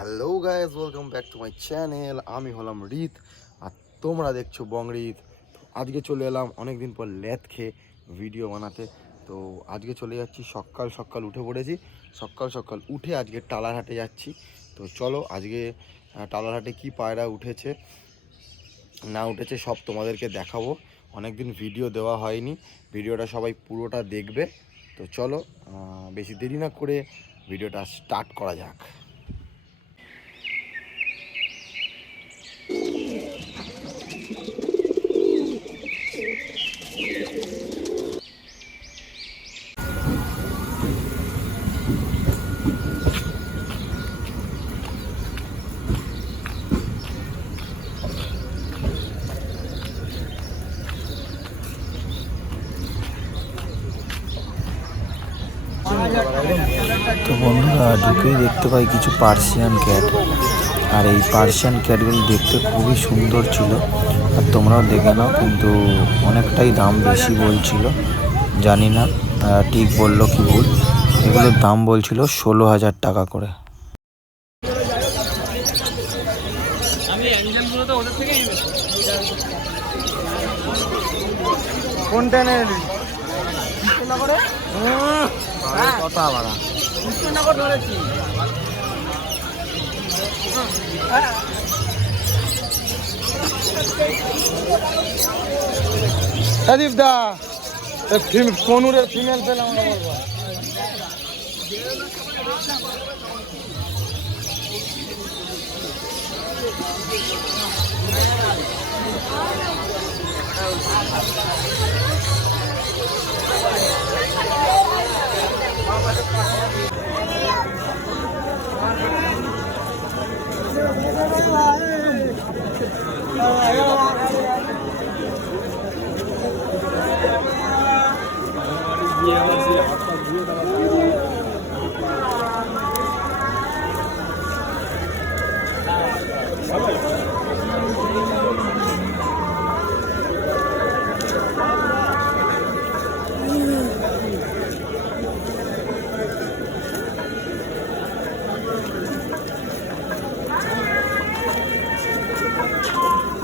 Hello guys, welcome back to my channel. আমি হলাম রিত আর তোমরা দেখছো বংরিত। আজকে চলে এলাম অনেকদিন পর ল্যাদ খেয়ে ভিডিও বানাতে। তো আজকে চলে যাচ্ছি, সকাল সকাল উঠে পড়েছি। সকাল সকাল উঠে আজকে টালারহাটে যাচ্ছি। তো চলো আজকে টালারহাটে কি পায়রা উঠেছে না উঠেছে সব তোমাদেরকে দেখাবো। অনেকদিন ভিডিও দেওয়া হয়নি, ভিডিওটা সবাই পুরোটা দেখবে। তো চলো বেশি দেরি না করে ভিডিওটা স্টার্ট করা যাক। তো বন্ধুরা ঢুকেই দেখতে পাই কিছু পার্সিয়ান ক্যাট, আর এই পার্সিয়ান ক্যাটগুলো দেখতে খুবই সুন্দর ছিল। আর তোমরাও দেখে নাও, কিন্তু অনেকটাই দাম বেশি বলছিল, জানি না ঠিক বললো কি ভুল। এগুলোর দাম বলছিল 16,000 টাকা করে। কোনটা নেই কথা বাড়া সদীপ দা কোনুরের ফিমেল পেলাম না বলবো।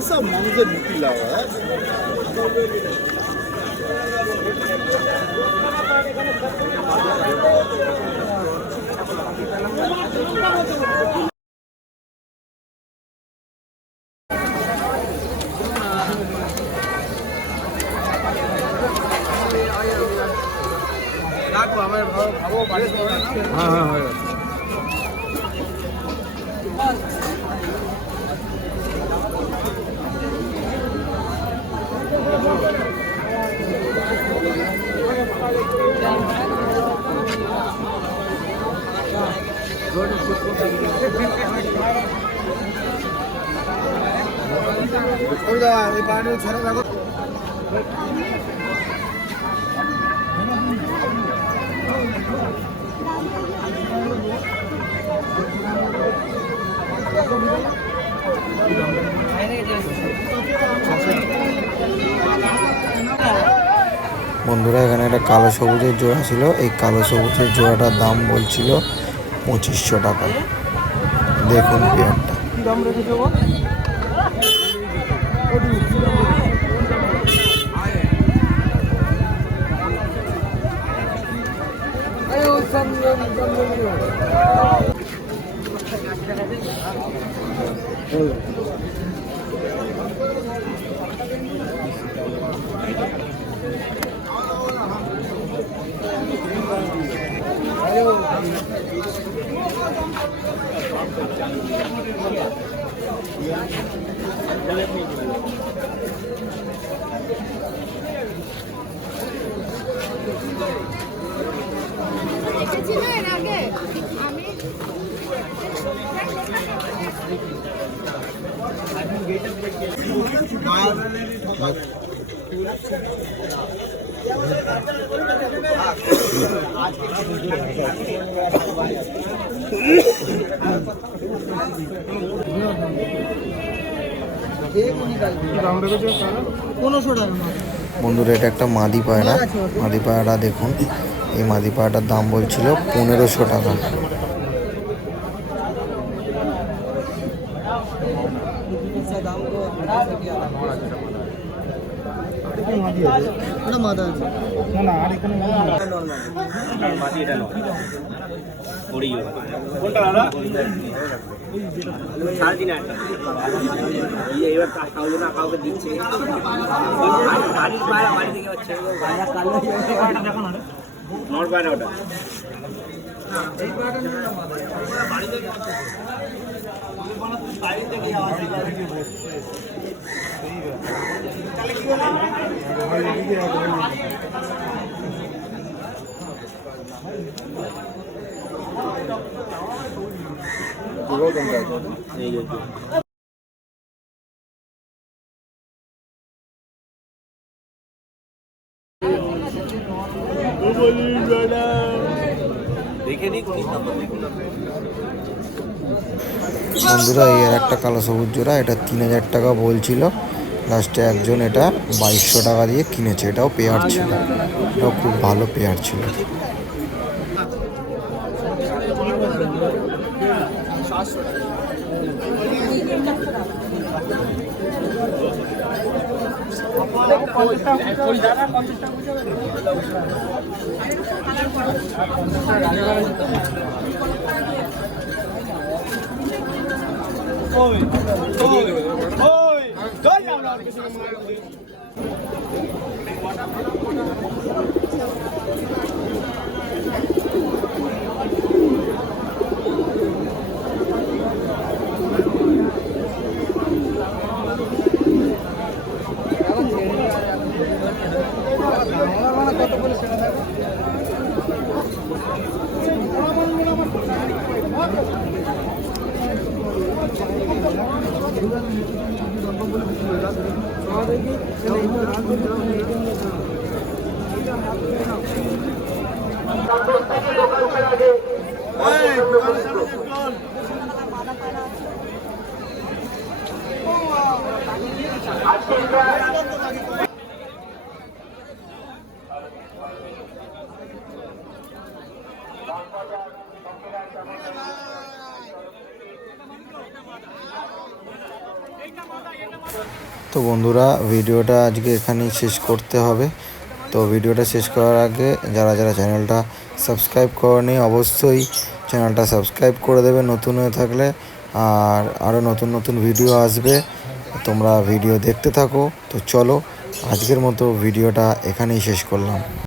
सब মানুষের নীতি লাগা রাখো আমার ভাবো বাড়ি হ্যাঁ হ্যাঁ হয়ে গেছে। বন্ধুরা এখানে একটা কালো সবুজের জোড়া ছিল, এই কালো সবুজের জোড়াটার দাম বলছিল 2500 টাকা। দেখুন পেয়ারটা। বন্ধুরা এটা একটা মাদি পায়রা। মাদি পায়রাটা দেখুন, এই মাদি পায়রাটার দাম বলছিল 1500 টাকা। কাউকে দিচ্ছে নট বাইরে ওটা বন্ধুরা এই আর একটা কালো সবুজ জোড়া, এটা 3000 টাকা বলছিল, লাস্টে একজন এটা 2200 টাকা দিয়ে কিনেছে। এটাও পেয়ার ছিল, এটাও খুব ভালো পেয়ার ছিল। তো বন্ধুরা ভিডিওটা আজকে এখানেই শেষ করতে হবে। তো ভিডিওটা শেষ করার আগে যারা যারা চ্যানেলটা সাবস্ক্রাইব করেনি অবশ্যই চ্যানেলটা সাবস্ক্রাইব করে দেবে নতুন হয়ে থাকলে, আর আরও নতুন নতুন ভিডিও আসবে, তোমরা ভিডিও দেখতে থাকো। তো চলো আজকের মতো ভিডিওটা এখানেই শেষ করলাম।